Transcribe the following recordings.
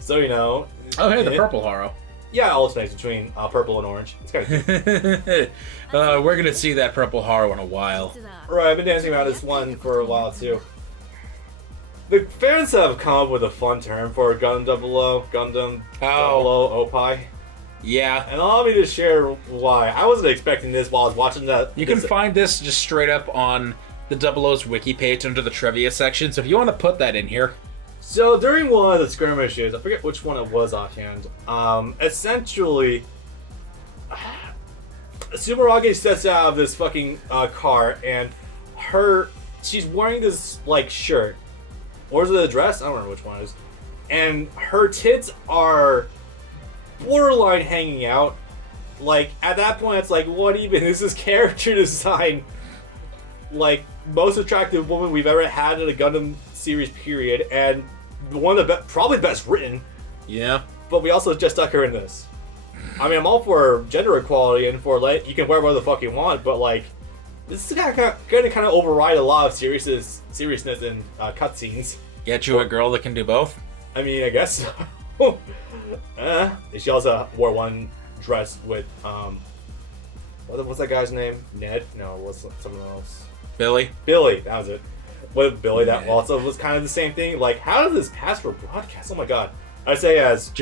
So, you know... Oh, hey, the purple Haro. Yeah, it alternates between purple and orange. It's kind of cute. We're going to see that purple Haro in a while. Right, I've been dancing around this one for a while, too. The fans have come up with a fun term for Gundam 00 Opie. Yeah. And allow me to share why. I wasn't expecting this while I was watching that. You can find this just straight up on the 00's wiki page under the trivia section, so if you want to put that in here. So during one of the skirmishes, I forget which one it was offhand, essentially, Sumerage sets out of this fucking car, and she's wearing this, like, shirt. Or is it a dress? I don't remember which one it is. And her tits are borderline hanging out. Like, at that point, it's like, what even? This is character design. Like, most attractive woman we've ever had in a Gundam series, period. And one of the probably the best written. Yeah. But we also just stuck her in this. I mean, I'm all for gender equality and for, like, you can wear whatever the fuck you want, but, like, this is going to kind of override a lot of seriousness in cutscenes. Get you a girl that can do both? I mean, I guess so. She also wore one dress with, what's that guy's name? Ned? No, it was someone else. Billy, that was it. With Billy, that also was kind of the same thing. Like, how did this pass for broadcast? Oh my god. I say as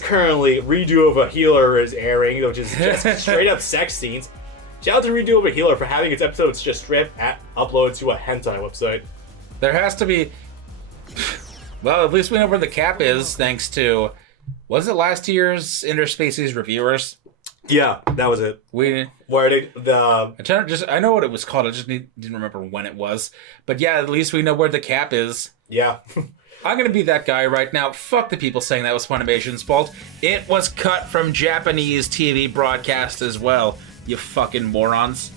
currently Redo of a Healer is airing, which is just straight up sex scenes. Shout out to Redo of a Healer for having its episodes just straight uploaded to a hentai website. There has to be... Well, at least we know where the cap is, thanks to... Was it last year's Interspecies Reviewers? Yeah, that was it. I know what it was called, I just didn't remember when it was. But yeah, at least we know where the cap is. Yeah. I'm gonna be that guy right now. Fuck the people saying that was Funimation's fault. It was cut from Japanese TV broadcast as well, you fucking morons.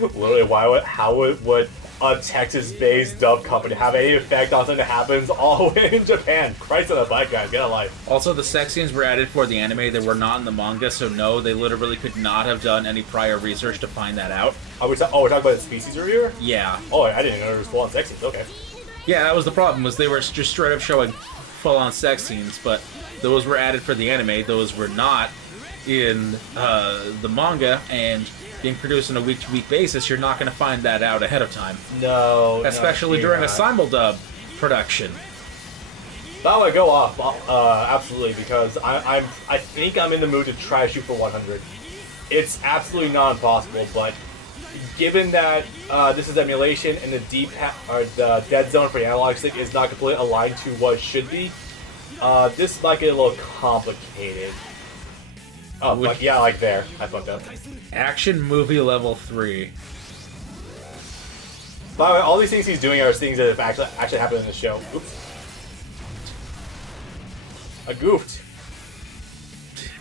Literally, how would a Texas-based dub company have any effect on something that happens all the way in Japan? Christ on a bike, guys, get a life. Also, the sex scenes were added for the anime. They were not in the manga, so no, they literally could not have done any prior research to find that out. We're talking about the Species Reviewer? Yeah. Oh, I didn't know there was full-on sex scenes, okay. Yeah, that was the problem, was they were just straight up showing full-on sex scenes, but those were added for the anime. Those were not in the manga, and being produced on a week-to-week basis, you're not going to find that out ahead of time. No. Especially during a simuldub production. That would go off, absolutely, because I think I'm in the mood to try to shoot for 100. It's absolutely not impossible, but given that this is emulation and the dead zone for the analog stick is not completely aligned to what it should be, this might get a little complicated. Oh, but yeah, like there. I fucked up. Action movie level 3. By the way, all these things he's doing are things that have actually happened in the show. Oops. I goofed.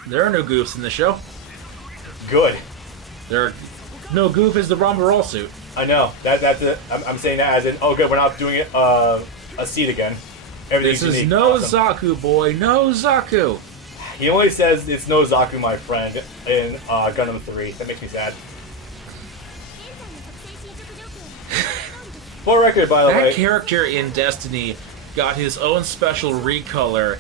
There are no goofs in the show. Good. No goof is the Rombarol suit. I know. That's it. I'm saying that as in, oh good, we're not doing it a seat again. This is unique. No awesome. Zaku, boy. No Zaku. He only says it's no Zaku, my friend, in Gundam 3. That makes me sad. For record, by the way... That character in Destiny got his own special recolor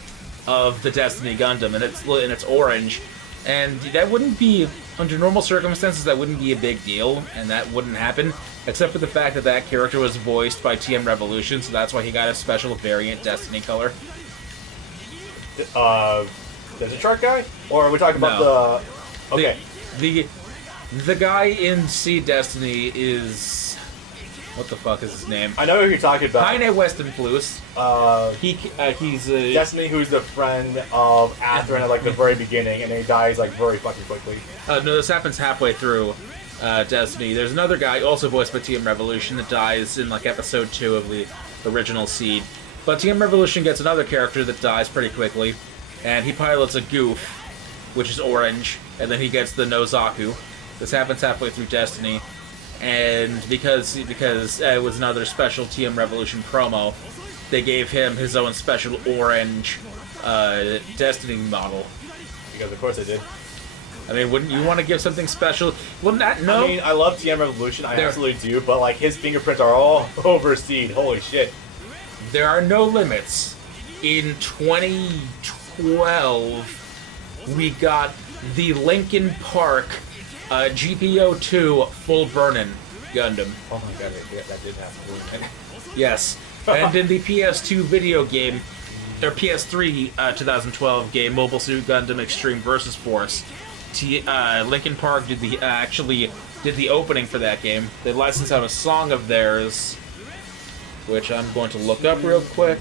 of the Destiny Gundam, and it's orange. And that wouldn't be... Under normal circumstances, that wouldn't be a big deal, and that wouldn't happen, except for the fact that that character was voiced by TM Revolution, so that's why he got a special variant Destiny color. Desert Shark guy? Or are we talking about the... Okay. The guy in C Destiny is... What the fuck is his name? I know who you're talking about. Heine Westenflus. He's Destiny, who's the friend of Atherin at like the very beginning, and then he dies like very fucking quickly. No, this happens halfway through Destiny. There's another guy, also voiced by TM Revolution, that dies in like episode 2 of the original Seed. But TM Revolution gets another character that dies pretty quickly, and he pilots a goof, which is orange, and then he gets the Nozaku. This happens halfway through Destiny. And because it was another special TM Revolution promo, they gave him his own special orange Destiny model. Because of course they did. I mean, wouldn't you want to give something special? Wouldn't that? No. I mean, I love TM Revolution. I absolutely do. But like his fingerprints are all over Seed. Holy shit. There are no limits in 2012, we got the Linkin Park GPO2 Full Burnin' Gundam. Oh my god, that did happen. Yes. And in the PS2 video game, or PS3 2012 game, Mobile Suit Gundam Extreme Versus Force, Linkin Park did the opening for that game. They licensed out a song of theirs, which I'm going to look up real quick.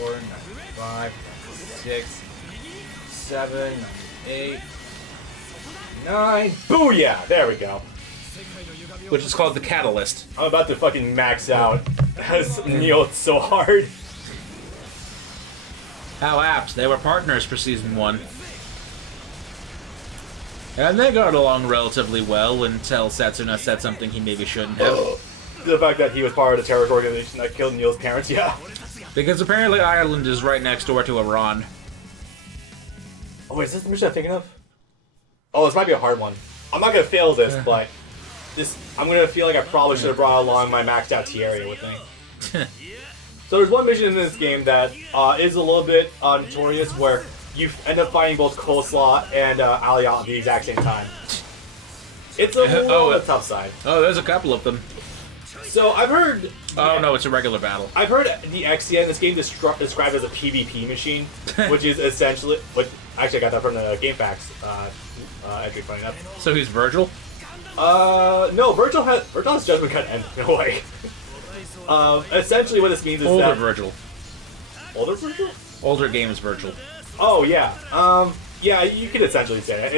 4, 5, 6, 7, 8, 9. Booyah! There we go. Which is called The Catalyst. I'm about to fucking max out. Has kneeled so hard. How apt. They were partners for Season 1. And they got along relatively well until Setsuna said something he maybe shouldn't have. The fact that he was part of the terrorist organization that killed Neil's parents, yeah. Because apparently Ireland is right next door to Iran. Oh, wait, is this the mission I'm thinking of? Oh, this might be a hard one. I'm not gonna fail this, but I'm gonna feel like I probably should have brought along my maxed out T-area with me. So there's one mission in this game that is a little bit notorious where you end up fighting both Coleslaw and Aliyah at the exact same time. It's a little on the tough side. Oh, there's a couple of them. So I've heard... Oh no, it's a regular battle. I've heard the Exia in this game described as a PvP machine, which is essentially... Actually, I got that from the GameFAQs entry, funny enough. So he's Virgil? No, Virgil has Judgment Cut end, in a way. Essentially what this means is Older that... Virgil. Older Virgil? Older games Virgil. Oh, yeah. Yeah, you could essentially say that.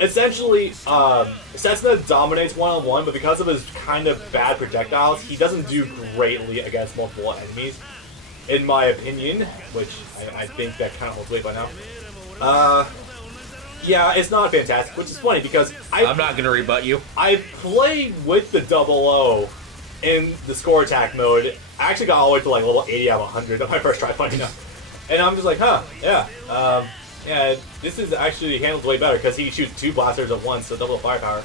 Essentially, Setsuna dominates one-on-one, but because of his kind of bad projectiles, he doesn't do greatly against multiple enemies, in my opinion, which I think that kind of holds weight by now. Yeah, it's not fantastic, which is funny because I'm not going to rebut you. I played with the 00 in the score attack mode. I actually got all the way to like level 80 out of 100 on my first try playing it. And I'm just like, huh, yeah. Yeah, this is actually handled way better because he shoots 2 blasters at once, so double firepower.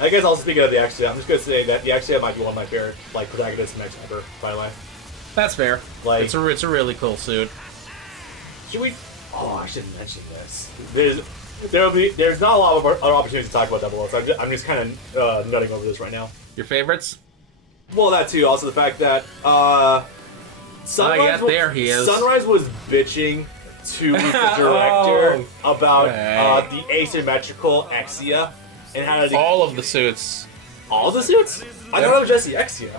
I guess also speaking of the Exia, I'm just gonna say that the Exia might be one of my favorite like protagonist mechs ever, by the way. That's fair. Like, it's a really cool suit. Should we? Oh, I should mention this. There's not a lot of other opportunities to talk about 00, so I'm just kind of nutting over this right now. Your favorites? Well, that too. Also, the fact that Sunrise, there he is. Sunrise was bitching to the director about the asymmetrical Exia and how to all of the suits. All the suits? I thought it was just the Exia.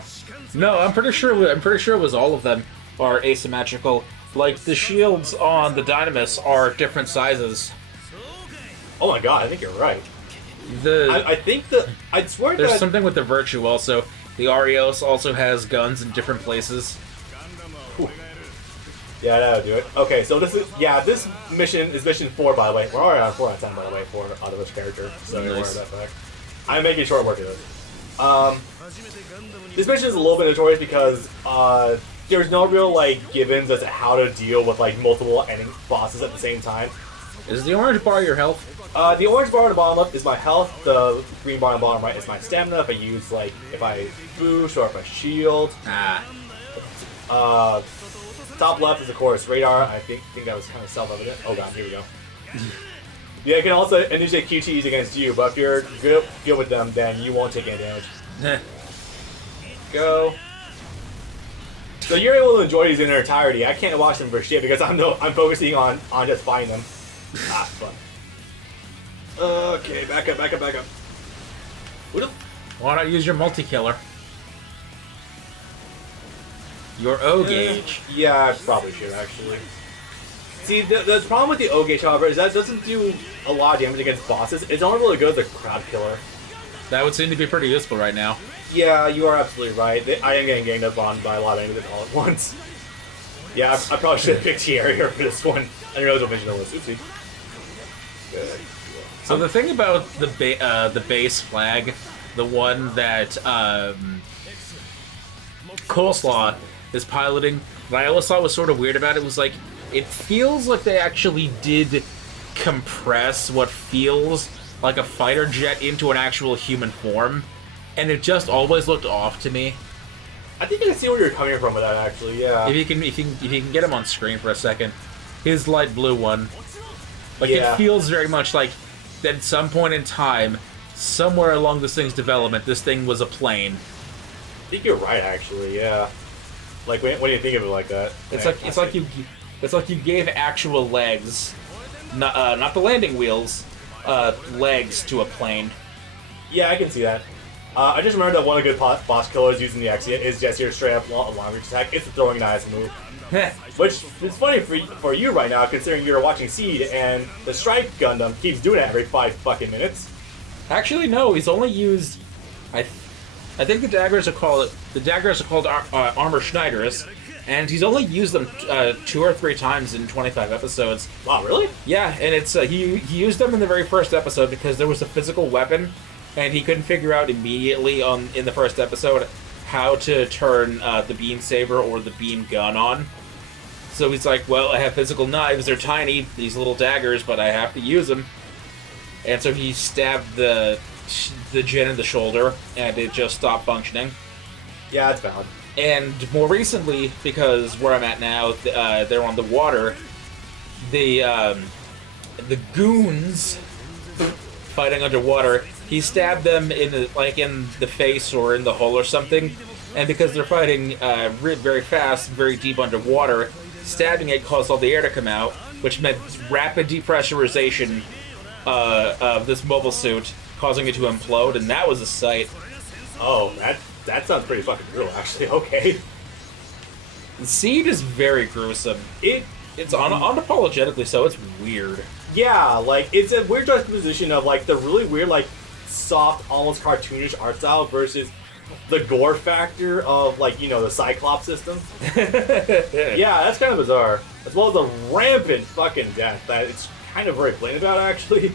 No, I'm pretty sure it was all of them are asymmetrical. Like the shields on the Dynamis are different sizes. Oh my god, I think you're right. I'd swear there's that something with the Virtue also. The Arios also has guns in different places. Ooh. Yeah, that'll do it. Okay, so this mission is mission 4, by the way. We're already on 4 out of 10, by the way, for Otto's character. So don't worry about that. I'm making short work of it. This mission is a little bit notorious because there's no real like givens as to how to deal with like multiple enemy bosses at the same time. Is the orange bar your health? The orange bar on the bottom left is my health. The green bar on the bottom right is my stamina. If I boost or if I shield. Top left is of course radar. I think that was kind of self-evident. Oh god, here we go. Yeah, it can also initiate QTEs against you, but if you're good with them, then you won't take any damage. Go. So you're able to enjoy these in their entirety. I can't watch them for shit because I'm focusing on just fighting them. Ah, fuck. Okay, back up. Why not use your multi-killer? Your O-Gauge. Yeah, I probably should, actually. See, the problem with the O-Gauge, however, is that it doesn't do a lot of damage against bosses. It's only really good as a crowd killer. That would seem to be pretty useful right now. Yeah, you are absolutely right. I am getting ganged up on by a lot of enemies all at once. Yeah, I probably should have picked the area for this one. I didn't realize what mission it was. Oopsie. Good. So the thing about the base flag, the one that Coleslaw is piloting, that I always thought was sort of weird about it was like, it feels like they actually did compress what feels like a fighter jet into an actual human form, and it just always looked off to me. I think I can see where you're coming from with that, actually. Yeah. If you can get him on screen for a second, his light blue one, like Yeah. it feels very much like that at some point in time, somewhere along this thing's development, this thing was a plane. I think you're right, actually. Yeah. Like when you think of it like that. It's like you gave actual legs, not the landing wheels, legs to a plane. Yeah, I can see that. I just remembered that one of the good boss killers using the Exia is just your straight up long reach attack. It's the throwing knives move. Which is funny for you right now, considering you're watching Seed and the Strike Gundam keeps doing it every 5 fucking minutes. Actually, no. He's only used. I think the daggers are called Armor Schneiders, and he's only used them 2 or 3 times in 25 episodes. Wow, really? Yeah, and it's he used them in the very first episode because there was a physical weapon, and he couldn't figure out immediately in the first episode how to turn the beam saber or the beam gun on. So he's like, well, I have physical knives. They're tiny, these little daggers, but I have to use them. And so he stabbed the Jin in the shoulder, and it just stopped functioning. Yeah, that's valid. And more recently, because where I'm at now, they're on the water, the goons fighting underwater, he stabbed them in the face or in the hull or something, and because they're fighting very fast, very deep underwater, stabbing it caused all the air to come out, which meant rapid depressurization of this mobile suit, causing it to implode, and that was a sight. Oh, that sounds pretty fucking brutal, actually. Okay. The Seed is very gruesome. It's unapologetically so. It's weird. Yeah, like, it's a weird juxtaposition of, like, the really weird, like, soft, almost cartoonish art style versus the gore factor of, like, you know, the Cyclops system. Yeah, that's kind of bizarre. As well as the rampant fucking death that it's kind of very blatant about, actually.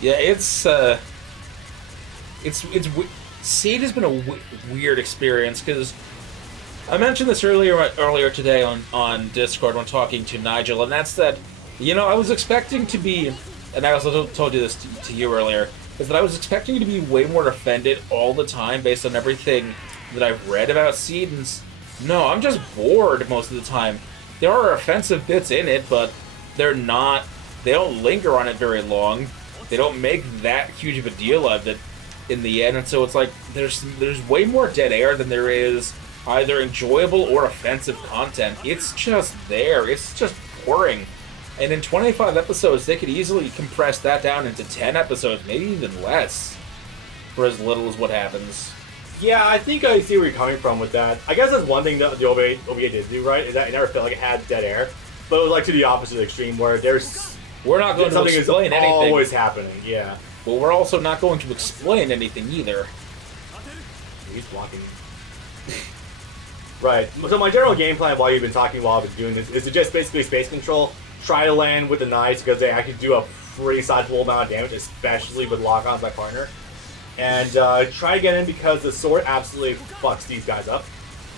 Yeah, Seed has been a weird experience because I mentioned this earlier today on Discord when talking to Nigel, and that's that, you know, I was expecting to be, and I also told you this to you earlier, is that I was expecting to be way more offended all the time based on everything that I've read about Seed, and no, I'm just bored most of the time. There are offensive bits in it, but they don't linger on it very long. They don't make that huge of a deal of it in the end, and so it's like there's way more dead air than there is either enjoyable or offensive content. It's just there. It's just pouring. And in 25 episodes, they could easily compress that down into 10 episodes, maybe even less, for as little as what happens. Yeah, I think I see where you're coming from with that. I guess that's one thing that the OVA did do, right? Is that it never felt like it had dead air. But it was like to the opposite extreme, where we're not going to explain anything. Always happening, yeah. Well, we're also not going to explain anything either. He's blocking. Right. So my general game plan while you've been talking while I've been doing this is to just basically space control, try to land with the knives because they actually do a pretty sizable amount of damage, especially with lock-ons by partner. And try to get in because the sword absolutely fucks these guys up.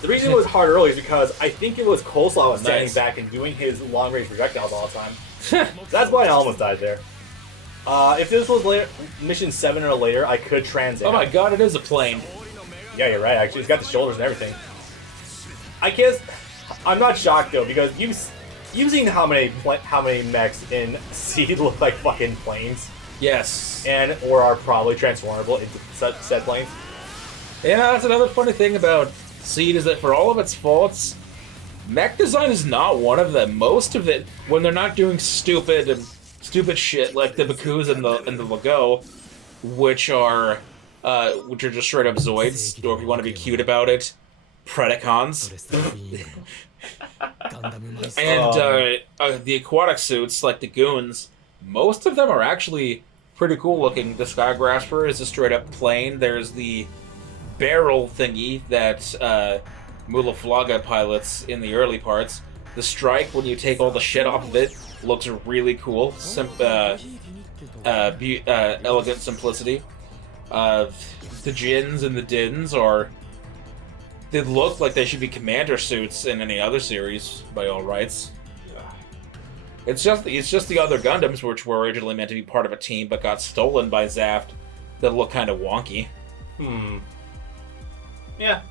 The reason it was hard early is because I think it was Coleslaw was standing back and doing his long-range projectiles all the time. That's why I almost died there. If this was mission 7 or later, I could transit. Oh my god, it is a plane. Yeah, you're right, actually. It's got the shoulders and everything. I guess I'm not shocked, though, because you've seen how many mechs in Seed look like fucking planes. Yes. Or are probably transformable into said planes. Yeah, that's another funny thing about Seed is that for all of its faults, mech design is not one of them. Most of it, when they're not doing stupid shit like the Bakus and the Lego, which are just straight up Zoids, or if you want to be cute about it, Predacons. And the aquatic suits, like the Goons, most of them are actually pretty cool looking. The Sky Grasper is a straight up plane. There's the barrel thingy that Mulaflaga pilots in the early parts. The Strike, when you take all the shit off of it, looks really cool. Elegant simplicity. The Jins and the Dins they look like they should be commander suits in any other series, by all rights. It's just the other Gundams, which were originally meant to be part of a team, but got stolen by Zaft, that look kind of wonky. Yeah.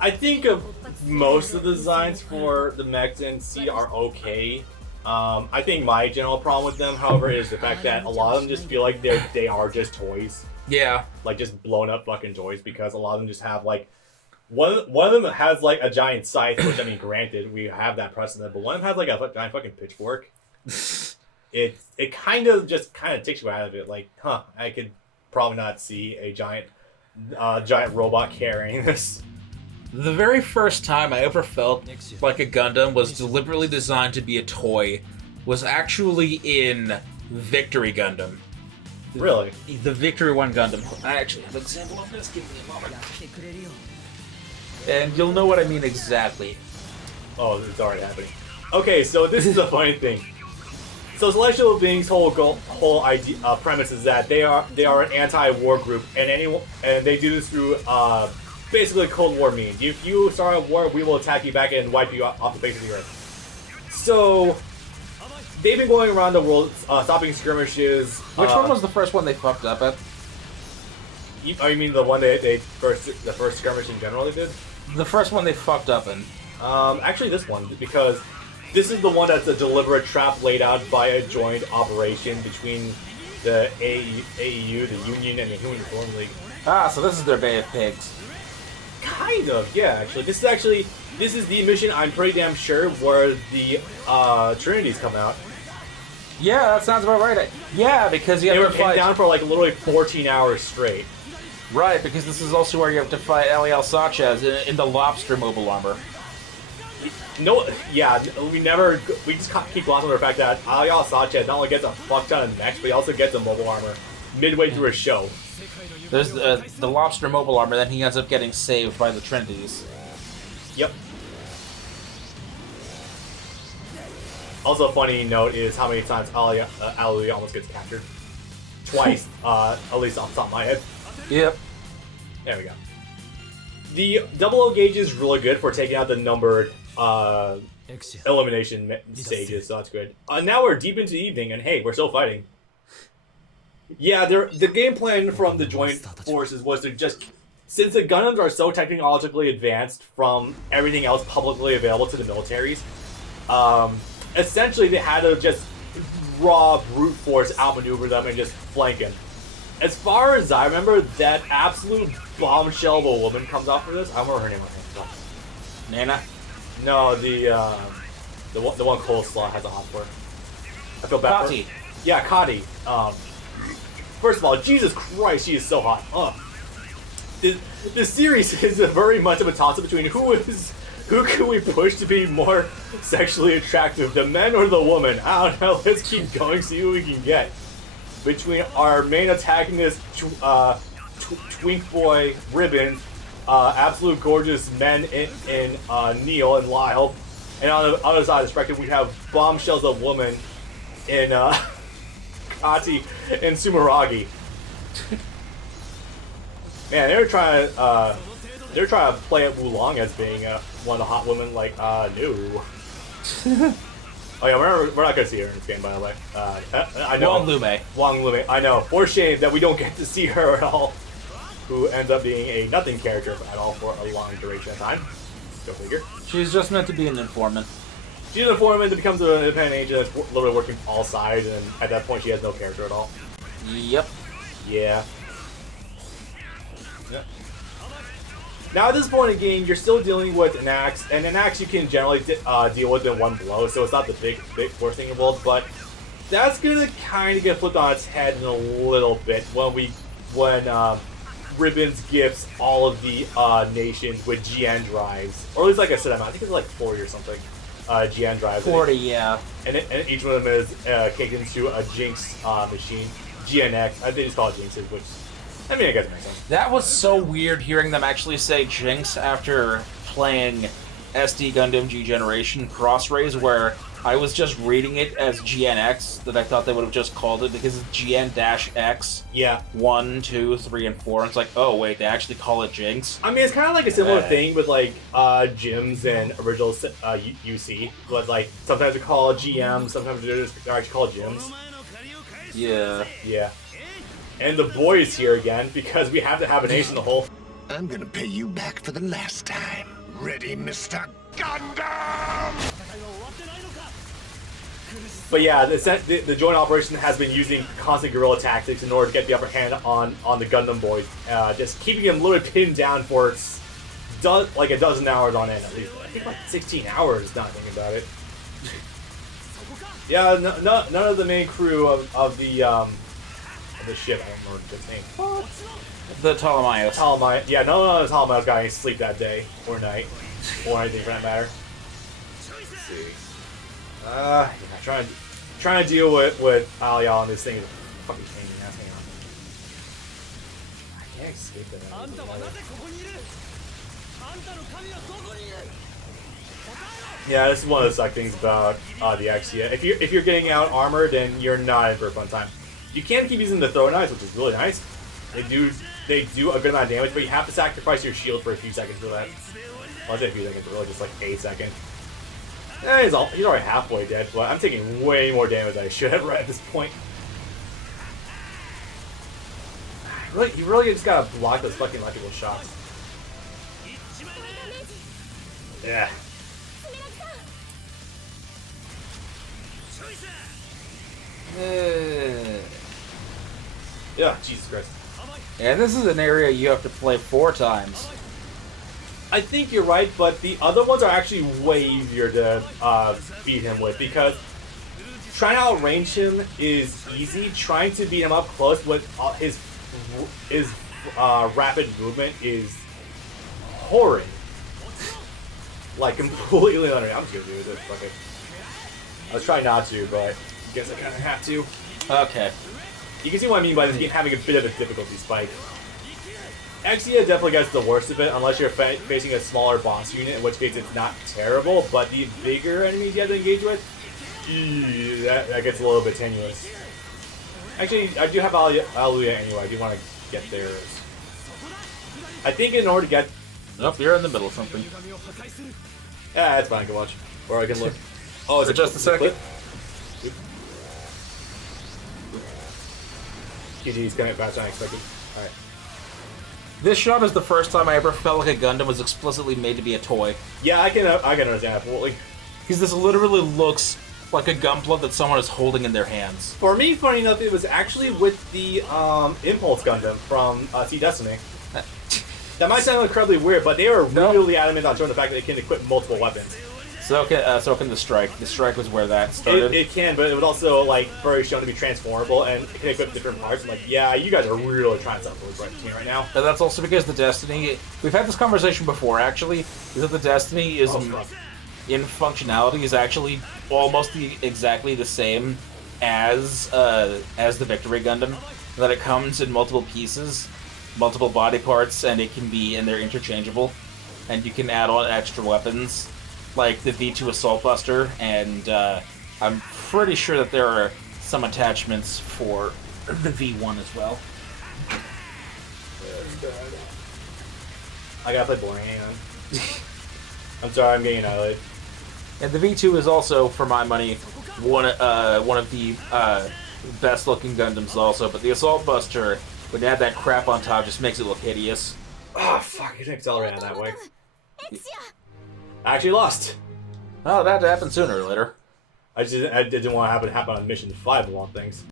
I think of most of the designs for the mechs in Seed are okay. I think my general problem with them, however, is the fact that a lot of them just feel like they are just toys. Yeah. Like just blown up fucking toys, because a lot of them just have like one of them has like a giant scythe, which I mean, granted, we have that precedent, but one of them has like a giant fucking pitchfork. It kind of takes you out of it. Like, I could probably not see a giant robot carrying this. The very first time I ever felt like a Gundam was deliberately designed to be a toy was actually in Victory Gundam. Really? The Victory 1 Gundam. I actually have an example of this. Give me a moment. And you'll know what I mean exactly. Oh, it's already happening. Okay, so this is the funny thing. So Celestial Beings' whole idea, premise is that they are an anti-war group, and they do this through basically Cold War means. If you start a war, we will attack you back and wipe you off the face of the earth. So they've been going around the world, stopping skirmishes. Which one was the first one they fucked up at? You mean the one the first skirmish in general they did? The first one they fucked up in. Actually this one, because this is the one that's a deliberate trap laid out by a joint operation between the AEU, the Union, and the Human Reform League. Ah, so this is their Bay of Pigs. Kind of, yeah, actually. This is the mission, I'm pretty damn sure, where the Trinities come out. Yeah, that sounds about right. Yeah, because you have to They were fight... pinned down for like literally 14 hours straight. Right, because this is also where you have to fight Saachez in the lobster mobile armor. No, yeah, we just keep glossing over the fact that Saachez not only gets a fuck ton of mechs, but he also gets a mobile armor midway through his show. There's the lobster mobile armor, then he ends up getting saved by the Trinities. Yep. Also, a funny note is how many times Aluya almost gets captured. Twice, at least off the top of my head. Yep. There we go. The double O gauge is really good for taking out the numbered elimination stages, so that's good. Now we're deep into the evening, and hey, we're still fighting. Yeah, the game plan from the joint forces was to just, since the Gundams are so technologically advanced from everything else publicly available to the militaries, essentially they had to just raw brute force outmaneuver them and just flank them. As far as I remember, that absolute bombshell of a woman comes out for this. I remember her name. Nana? No, the one Coleslaw has a hot for. I feel bad. Kati. Yeah, Kati. First of all, Jesus Christ, she is so hot. This series is very much of a toss-up between who can we push to be more sexually attractive, the men or the woman? I don't know. Let's keep going, see who we can get. Between our main antagonist, twink boy Ribbon, absolute gorgeous men in Neil and Lyle, and on the other side of the spectrum we have bombshells of woman in Kati and Sumeragi. Man, they're trying to play at Wulong as being one of the hot women. Like, no. Oh yeah, we're not gonna see her in this game, by the way. I know. Wang Lume. I know. For shame that we don't get to see her at all. Who ends up being a nothing character at all for a long duration of time. Go figure. She's just meant to be an informant. She's an informant that becomes an independent agent that's literally working all sides, and at that point she has no character at all. Yep. Yeah. Yep. Now at this point in the game, you're still dealing with an axe, and an axe you can generally deal with in one blow, so it's not the big worst thing in the world, but that's gonna kind of get flipped on its head in a little bit when Ribbons gifts all of the nations with GN drives, or at least like I said, I think it's like 40 or something. GN drives. 40, yeah. And each one of them is kicked into a Jinx machine. GNX. I think it's called Jinxes, which, I mean, I guess it makes sense. That was so weird hearing them actually say Jinx after playing SD Gundam G Generation Cross Rays, where I was just reading it as GNX, that I thought they would have just called it because it's GN-X. Yeah. 1, 2, 3, and 4. And it's like, oh wait, they actually call it Jinx? I mean, it's kind of like a similar thing with like gyms and original UC. But like, sometimes they call it GM, sometimes they're actually called gyms. Yeah. Yeah. And the boys here again, because we have to have an ace in the hole. I'm gonna pay you back for the last time. Ready, Mr. Gundam? But yeah, the joint operation has been using constant guerrilla tactics in order to get the upper hand on the Gundam boys, just keeping them literally pinned down for like a dozen hours on end at least. I think like 16 hours. Not thinking about it. Yeah, none of the main crew of the ship. I don't remember its name. The Ptolemy. Yeah, none of the Ptolemy got any sleep that day or night or anything for that matter. Let's see. Yeah, trying to deal with Alia on this thing is a fucking pain in the ass. Hang on. I can't escape that. Yeah, this is one of the suck things about the Exia. If you're getting out armored, then you're not in for a fun time. You can keep using the throw knives, which is really nice. They do a good amount of damage, but you have to sacrifice your shield for a few seconds for that. Well, I say a few seconds, but really just like a second. He's already halfway dead, but I'm taking way more damage than I should have right at this point. You really just gotta block those fucking electrical shocks. Yeah. Yeah, Jesus Christ. Yeah, this is an area you have to play 4 times. I think you're right, but the other ones are actually way easier to beat him with, because trying to outrange him is easy. Trying to beat him up close with his rapid movement is horrid. Like, completely under. I'm just gonna do this. Fuck it. I was trying not to, but I guess I kind of have to. Okay. You can see what I mean by this game having a bit of a difficulty spike. Exia definitely gets the worst of it, unless you're facing a smaller boss unit, in which case it's not terrible, but the bigger enemies you have to engage with, that gets a little bit tenuous. Actually, I do have Aluya anyway, I do want to get theirs. I think in order to get... Nope, you're in the middle of something. Yeah, that's fine, I can watch. Or I can look. Oh, is For it just a second? QG's coming faster than I expected. Alright. This shot is the first time I ever felt like a Gundam was explicitly made to be a toy. Yeah, I can understand that fully. Because this literally looks like a Gunpla that someone is holding in their hands. For me, funny enough, it was actually with the Impulse Gundam from Sea Destiny. That might sound incredibly weird, but they were really adamant on showing the fact that it can equip multiple weapons. So can the Strike. The Strike was where that started. It can, but it was also like very shown to be transformable and it can equip different parts. I'm like, yeah, you guys are really trying something for this right now. And that's also because the Destiny. We've had this conversation before, actually. Is that the Destiny is in functionality is actually almost exactly the same as the Victory Gundam. That it comes in multiple pieces, multiple body parts, and they're interchangeable, and you can add on extra weapons. Like the V2 Assault Buster, and I'm pretty sure that there are some attachments for the V1 as well. I gotta play boring, hang on. I'm sorry, I'm getting annihilated. And the V2 is also, for my money, one of the best looking Gundams also, but the Assault Buster, when you add that crap on top, just makes it look hideous. Oh fuck, you can accelerate on that way. I actually lost. Oh, that happened sooner or later. I didn't want to happen on mission 5 of all things.